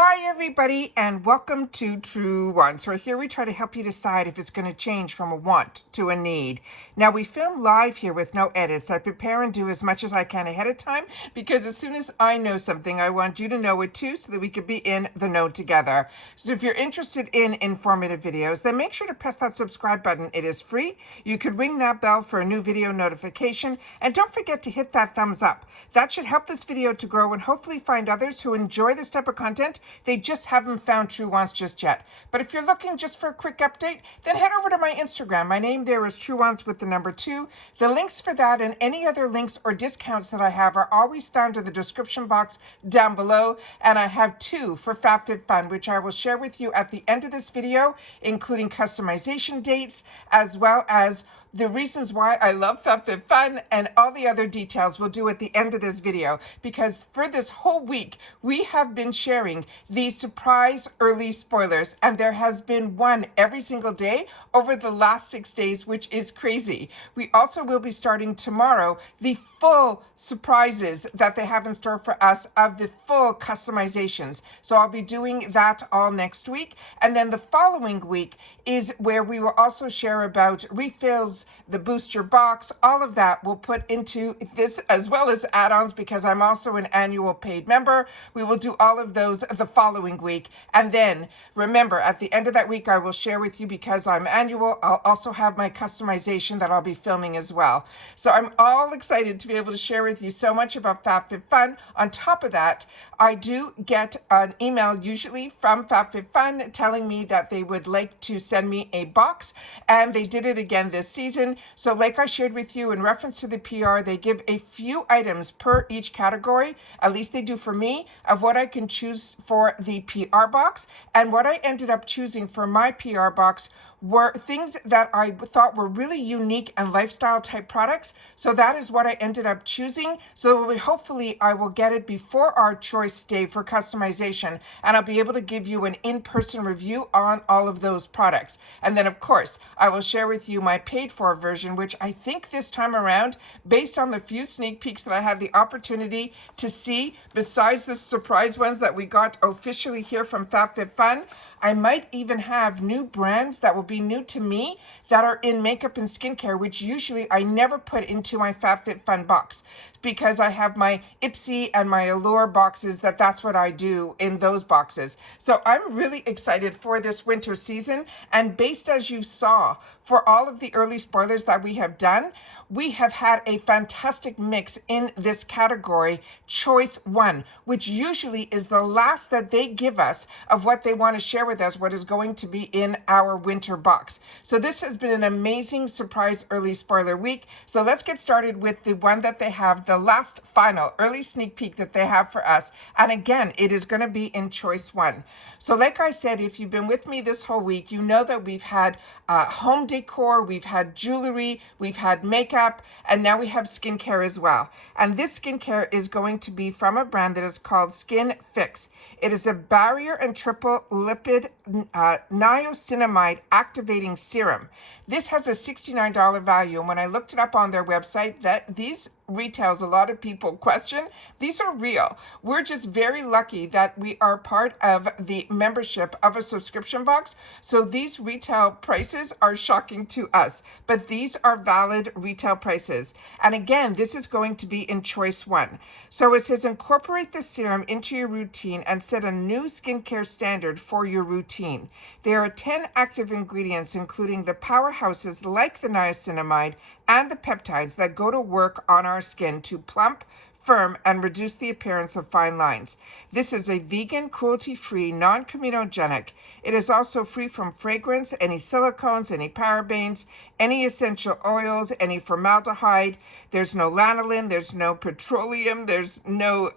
Hi everybody and welcome to Truewants, where here we try to help you decide if it's going to change from a want to a need. Now we film live here with no edits. I prepare and do as much as I can ahead of time because as soon as I know something, I want you to know it too so that we could be in the know together. So if you're interested in informative videos, then make sure to press that subscribe button. It is free. You could ring that bell for a new video notification, and don't forget to hit that thumbs up. That should help this video to grow and hopefully find others who enjoy this type of content. They just haven't found Truewants just yet. But if you're looking just for a quick update, then head over to my Instagram. My name there is Truewants with the number 2. The links for that and any other links or discounts that I have are always found in the description box down below. And I have 2 for FabFitFun, which I will share with you at the end of this video, including customization dates, as well as the reasons why I love FabFitFun, and all the other details we'll do at the end of this video, because for this whole week we have been sharing these surprise early spoilers, and there has been one every single day over the last 6 days, which is crazy. We also will be starting tomorrow the full surprises that they have in store for us of the full customizations. So I'll be doing that all next week, and then the following week is where we will also share about refills, the booster box, all of that we'll put into this, as well as add-ons, because I'm also an annual paid member. We will do all of those the following week. And then remember, at the end of that week, I will share with you, because I'm annual, I'll also have my customization that I'll be filming as well. So I'm all excited to be able to share with you so much about FabFitFun. On top of that, I do get an email usually from FabFitFun telling me that they would like to send me a box, and they did it again this season. So like I shared with you in reference to the PR, they give a few items per each category, at least they do for me, of what I can choose for the PR box. And what I ended up choosing for my PR box were things that I thought were really unique and lifestyle type products. So that is what I ended up choosing. So hopefully I will get it before our choice day for customization, and I'll be able to give you an in-person review on all of those products. And then of course, I will share with you my paid for version, which I think this time around, based on the few sneak peeks that I had the opportunity to see, besides the surprise ones that we got officially here from FabFitFun, I might even have new brands that will be new to me that are in makeup and skincare, which usually I never put into my FabFitFun box, because I have my Ipsy and my Allure boxes that's what I do in those boxes. So I'm really excited for this winter season. And based, as you saw, for all of the early spoilers that we have done, we have had a fantastic mix in this category, choice 1, which usually is the last that they give us of what they want to share with us, what is going to be in our winter box. So this has been an amazing surprise early spoiler week. So let's get started with the one that they have, the last final early sneak peek that they have for us. And again, it is going to be in choice 1. So like I said, if you've been with me this whole week, you know that we've had home decor, we've had jewelry, we've had makeup, and now we have skincare as well. And this skincare is going to be from a brand that is called Skin Fix. It is a barrier and triple lipid niacinamide activating serum. This has a $69 value, and when I looked it up on their website, that these retails, a lot of people question, these are real. We're just very lucky that we are part of the membership of a subscription box. So these retail prices are shocking to us, but these are valid retail prices. And again, this is going to be in choice 1. So it says incorporate the serum into your routine and set a new skincare standard for your routine. There are 10 active ingredients, including the powerhouses like the niacinamide and the peptides that go to work on our skin to plump, firm, and reduce the appearance of fine lines. This is a vegan, cruelty-free, non-communogenic. It is also free from fragrance, any silicones, any parabenes, any essential oils, any formaldehyde. There's no lanolin, there's no petroleum, there's no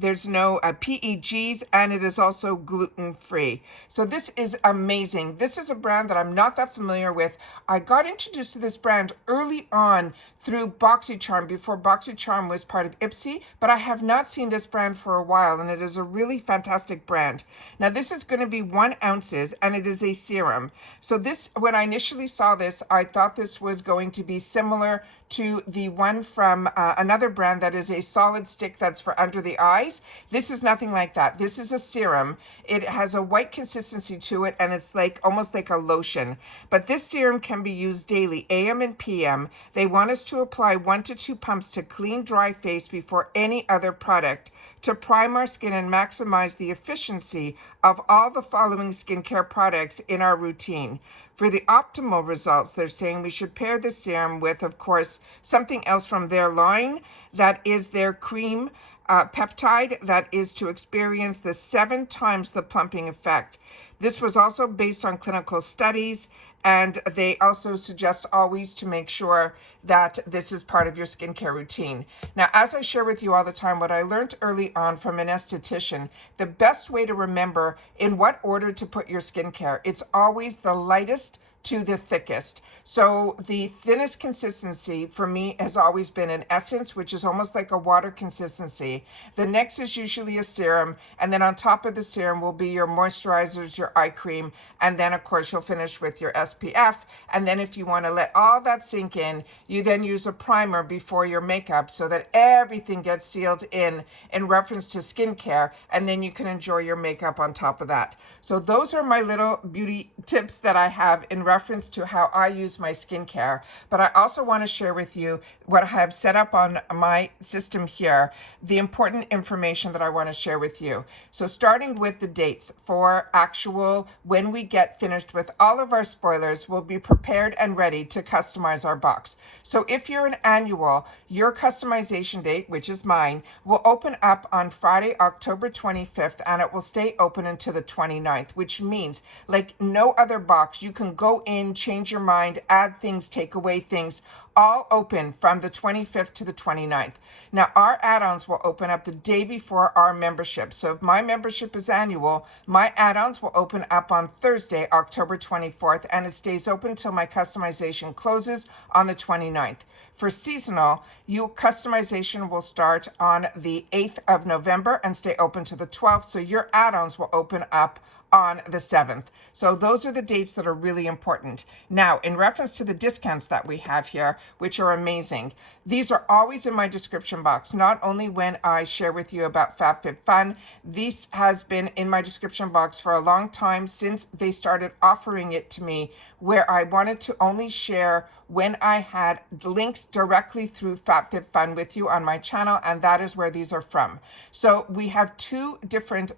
PEGs, and it is also gluten-free. So this is amazing. This is a brand that I'm not that familiar with. I got introduced to this brand early on through BoxyCharm, before BoxyCharm was part of Ipsy, but I have not seen this brand for a while, and it is a really fantastic brand. Now this is going to be 1 ounce, and it is a serum. So this, when I initially saw this, I thought this was going to be similar to the one from another brand that is a solid stick that's for under the eyes. nice. This is nothing like that. This is a serum. It has a white consistency to it, and it's like almost like a lotion. But this serum can be used daily, AM and PM. They want us to apply 1 to 2 pumps to clean, dry face before any other product to prime our skin and maximize the efficiency of all the following skincare products in our routine. For the optimal results, they're saying we should pair the serum with, of course, something else from their line. That is their cream peptide that is to experience the 7 times the plumping effect. This was also based on clinical studies, and they also suggest always to make sure that this is part of your skincare routine. Now, as I share with you all the time, what I learned early on from an esthetician, the best way to remember in what order to put your skincare, it's always the lightest to the thickest. So the thinnest consistency for me has always been an essence, which is almost like a water consistency. The next is usually a serum, and then on top of the serum will be your moisturizers, your eye cream, and then of course you'll finish with your SPF. And then if you want to let all that sink in, you then use a primer before your makeup so that everything gets sealed in reference to skincare, and then you can enjoy your makeup on top of that. So those are my little beauty tips that I have in reference to how I use my skincare. But I also want to share with you what I have set up on my system here, the important information that I want to share with you. So starting with the dates for actual, when we get finished with all of our spoilers, we'll be prepared and ready to customize our box. So if you're an annual, your customization date, which is mine, will open up on Friday, October 25th, and it will stay open until the 29th, which means like no other box, you can go in, change your mind, add things, take away things, all open from the 25th to the 29th. Now, our add-ons will open up the day before our membership. So if my membership is annual, my add-ons will open up on Thursday, October 24th, and it stays open till my customization closes on the 29th. For seasonal, your customization will start on the 8th of November and stay open to the 12th. So your add-ons will open up on the 7th. So those are the dates that are really important. Now, in reference to the discounts that we have here, which are amazing, these are always in my description box, not only when I share with you about FabFitFun. This has been in my description box for a long time since they started offering it to me, where I wanted to only share when I had links directly through FabFitFun with you on my channel, and that is where these are from. So we have 2 different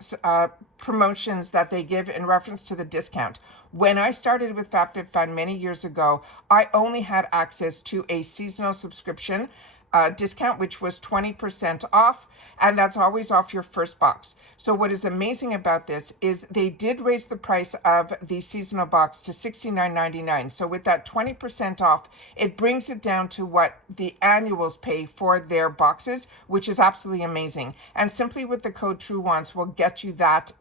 promotions that they give in reference to the discount. When I started with FabFitFun many years ago, I only had access to a seasonal subscription discount, which was 20% off, and that's always off your first box. So what is amazing about this is they did raise the price of the seasonal box to $69.99. So with that 20% off, it brings it down to what the annuals pay for their boxes, which is absolutely amazing. And simply with the code Truewants will get you that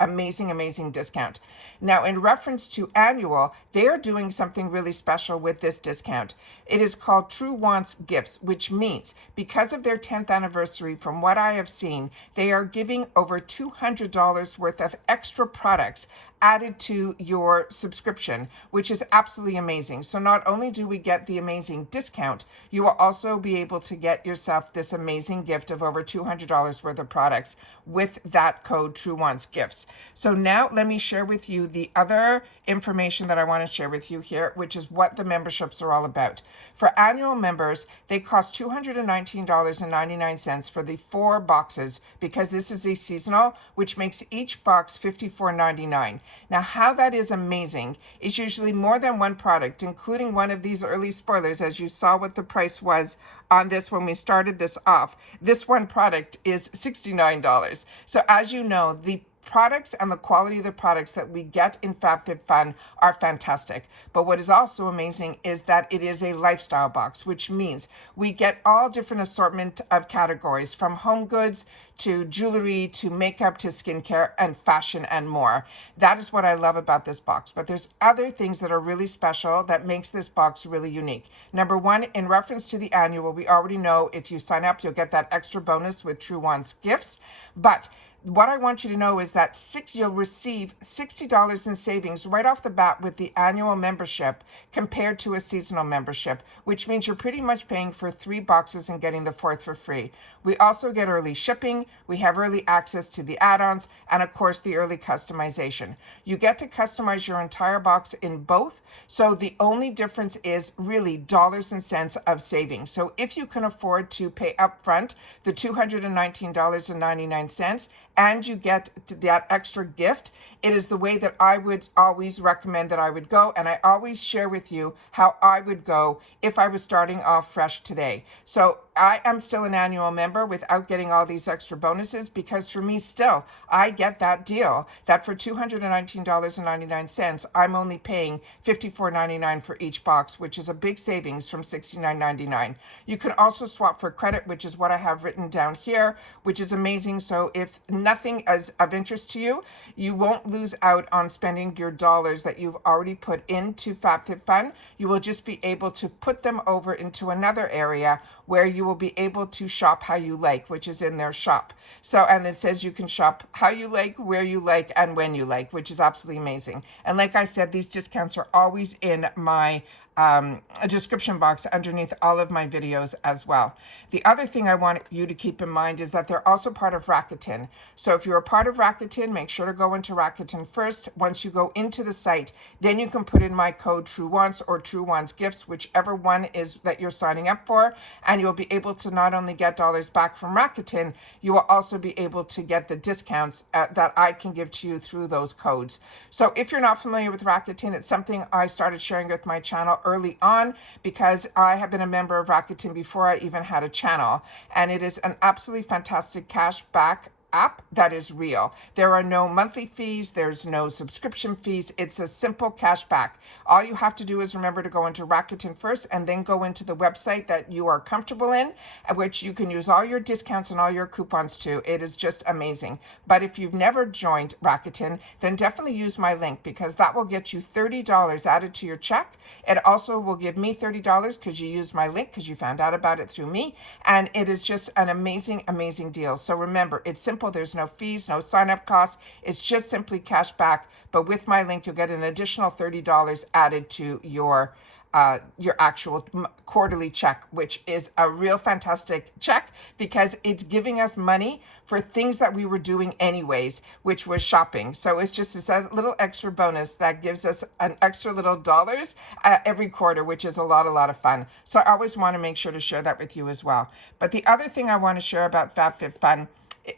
amazing discount. Now, in reference to annual, they are doing something really special with this discount. It is called Truewants Gifts, which means because of their 10th anniversary, from what I have seen, they are giving over $200 worth of extra products added to your subscription, which is absolutely amazing. So not only do we get the amazing discount, you will also be able to get yourself this amazing gift of over $200 worth of products with that code Truewants Gifts. So now let me share with you the other information that I want to share with you here, which is what the memberships are all about. For annual members, they cost $219.99 for the 4 boxes, because this is a seasonal, which makes each box $54.99. Now, how that is amazing is usually more than one product, including one of these early spoilers, as you saw what the price was on this when we started this off. This one product is $69. So as you know, the products and the quality of the products that we get in FabFitFun are fantastic. But what is also amazing is that it is a lifestyle box, which means we get all different assortment of categories, from home goods to jewelry to makeup to skincare and fashion and more. That is what I love about this box. But there's other things that are really special that makes this box really unique. Number 1, in reference to the annual, we already know if you sign up, you'll get that extra bonus with Truewants Gifts. But what I want you to know is that you'll receive $60 in savings right off the bat with the annual membership compared to a seasonal membership, which means you're pretty much paying for 3 boxes and getting the 4th for free. We also get early shipping, we have early access to the add-ons, and of course the early customization. You get to customize your entire box in both, so the only difference is really dollars and cents of savings. So if you can afford to pay upfront the $219.99 and you get that extra gift, it is the way that I would always recommend that I would go. And I always share with you how I would go if I was starting off fresh today. So I am still an annual member without getting all these extra bonuses, because for me still, I get that deal that for $219.99, I'm only paying $54.99 for each box, which is a big savings from $69.99. You can also swap for credit, which is what I have written down here, which is amazing. So if nothing is of interest to you, you won't lose out on spending your dollars that you've already put into FabFitFun. You will just be able to put them over into another area where you will be able to shop how you like, which is in their shop. So, and it says you can shop how you like, where you like, and when you like, which is absolutely amazing. And like I said, these discounts are always in my a description box underneath all of my videos as well. The other thing I want you to keep in mind is that they're also part of Rakuten. So if you're a part of Rakuten, make sure to go into Rakuten first. Once you go into the site, then you can put in my code Truewants or Truewants Gifts, whichever one is that you're signing up for, and you'll be able to not only get dollars back from Rakuten, you will also be able to get the discounts that I can give to you through those codes. So if you're not familiar with Rakuten, it's something I started sharing with my channel early on because I have been a member of Rakuten before I even had a channel, and it is an absolutely fantastic cash back app that is real. There are no monthly fees, there's no subscription fees. It's a simple cash back. All you have to do is remember to go into Rakuten first and then go into the website that you are comfortable in, at which you can use all your discounts and all your coupons to. It is just amazing. But if you've never joined Rakuten, then definitely use my link, because that will get you $30 added to your check. It also will give me $30 because you used my link, because you found out about it through me. And it is just an amazing, amazing deal. So remember, it's simple. There's no fees, no sign-up costs. It's just simply cash back. But with my link, you'll get an additional $30 added to your actual quarterly check, which is a real fantastic check, because it's giving us money for things that we were doing anyways, which was shopping. So it's just a little extra bonus that gives us an extra little dollars every quarter, which is a lot of fun. So I always want to make sure to share that with you as well. But the other thing I want to share about FabFitFun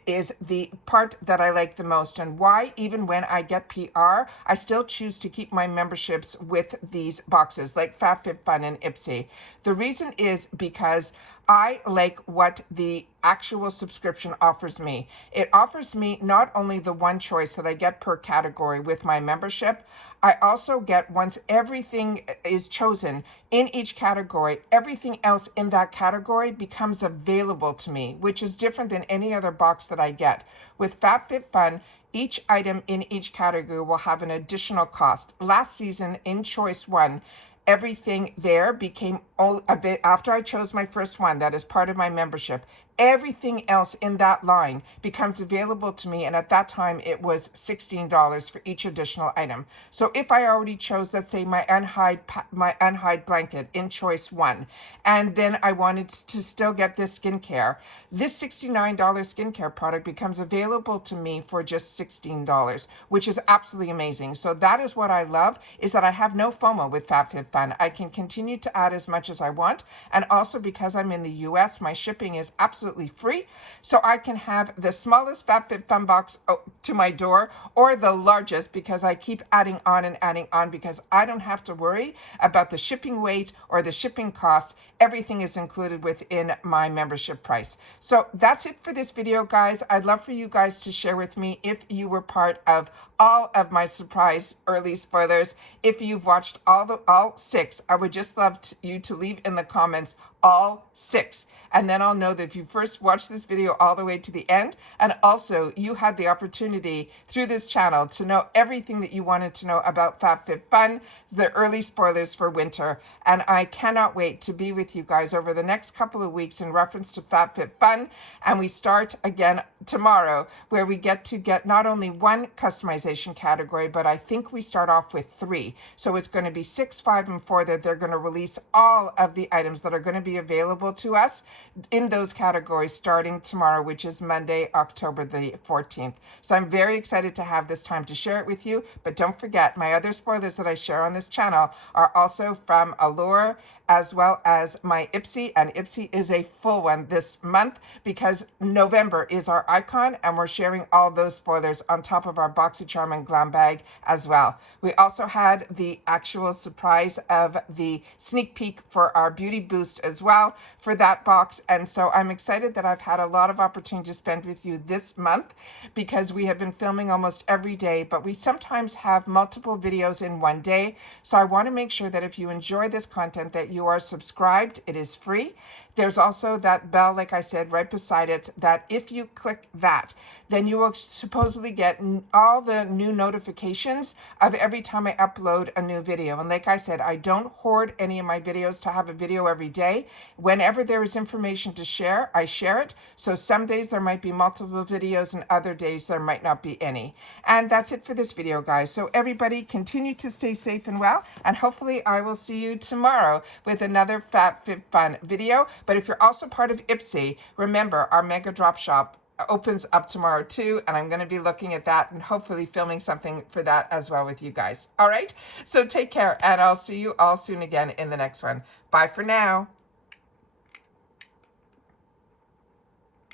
is the part that I like the most, and why even when I get PR, I still choose to keep my memberships with these boxes like FabFitFun and Ipsy. The reason is because I like what the actual subscription offers me. It offers me not only the one choice that I get per category with my membership, I also get, once everything is chosen in each category, everything else in that category becomes available to me, which is different than any other box that I get. With FabFitFun, each item in each category will have an additional cost. Last season in Choice 1, everything there became a bit, after I chose my first one that is part of my membership, everything else in that line becomes available to me, and at that time it was $16 for each additional item. So if I already chose, let's say, my unhide blanket in Choice 1, and then I wanted to still get this skincare, this $69 skincare product becomes available to me for just $16, which is absolutely amazing. So that is what I love, is that I have no FOMO with FabFitFun. I can continue to add as much as I want, and also because I'm in the US, my shipping is absolutely free, so I can have the smallest FabFitFun box to my door, or the largest, because I keep adding on and adding on, because I don't have to worry about the shipping weight or the shipping costs. Everything is included within my membership price. So that's it for this video, guys. I'd love for you guys to share with me if you were part of all of my surprise early spoilers. If you've watched all 6, I would just love you to leave in the comments all 6. And then I'll know that if you first watched this video all the way to the end, and also you had the opportunity through this channel to know everything that you wanted to know about FabFitFun, the early spoilers for winter. And I cannot wait to be with you guys over the next couple of weeks in reference to FabFitFun. And we start again tomorrow, where we get not only one customization category, but I think we start off with 3. So it's going to be 6, 5, and 4 that they're going to release all of the items that are going to be available to us in those categories starting tomorrow, which is Monday, October the 14th. So I'm very excited to have this time to share it with you. But don't forget, my other spoilers that I share on this channel are also from Allure, as well as my Ipsy, and Ipsy is a full one this month because November is our icon, and we're sharing all those spoilers on top of our BoxyCharm and Glam bag as well. We also had the actual surprise of the sneak peek for our beauty boost as well for that box, and so I'm excited that I've had a lot of opportunity to spend with you this month because we have been filming almost every day, but we sometimes have multiple videos in one day. So I want to make sure that if you enjoy this content that you are subscribed. It is free. There's also that bell, like I said, right beside it, that if you click that, then you will supposedly get all the new notifications of every time I upload a new video. And like I said, I don't hoard any of my videos to have a video every day. Whenever there is information to share, I share it. So some days there might be multiple videos and other days there might not be any. And that's it for this video, guys. So everybody continue to stay safe and well, and hopefully I will see you tomorrow with another FabFitFun video. But if you're also part of Ipsy, remember our mega drop shop opens up tomorrow too, and I'm going to be looking at that and hopefully filming something for that as well with you guys. All right, so take care, and I'll see you all soon again in the next one. Bye for now.